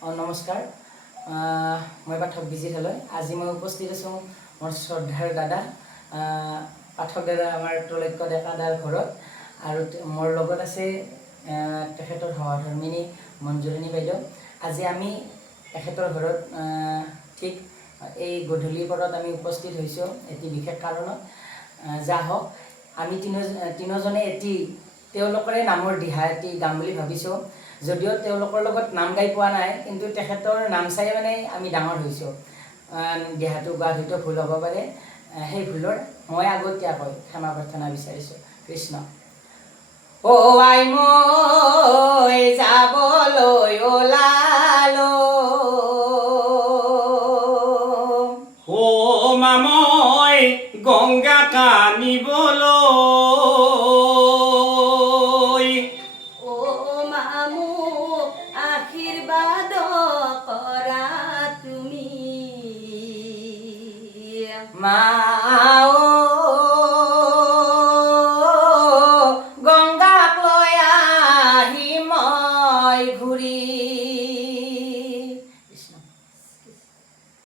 নমস্কাৰ মই পাঠক বিজিত হলৈ আজি মই উপস্থিত আছোঁ মোৰ শ্ৰদ্ধাৰ দাদা পাঠক দাদা আমাৰ ত্ৰৈলোক্য ডেকাদাৰ ঘৰত আৰু মোৰ লগত আছে তেখেতৰ সহধৰ্মিনী মঞ্জুৰণী বাইদেউ। আজি আমি তেখেতৰ ঘৰত ঠিক এই গধূলি পৰত আমি উপস্থিত হৈছোঁ এটি বিশেষ কাৰণত। যা হওক আমি তিনিজনে এটি তেওঁলোকৰে নামৰ দিহা এটি গাম বুলি ভাবিছোঁ। যদিও তেওঁলোকৰ লগত নাম গাই পোৱা নাই, কিন্তু তেখেতৰ নাম চাই মানে আমি ডাঙৰ হৈছোঁ। দিহাটো গোৱাত হয়তো ভুল হ'ব পাৰে, সেই ভুলৰ মই আগতীয়াকৈ ক্ষমা প্ৰাৰ্থনা বিচাৰিছোঁ। কৃষ্ণ। অ আই মই যাবলৈ ওলালো, ও মা মই গংগা কানিবলৈ, ও মামু আশীৰ্বাদ কৰা তুমি, মা গংগাক লৈ আহি মই ঘূৰি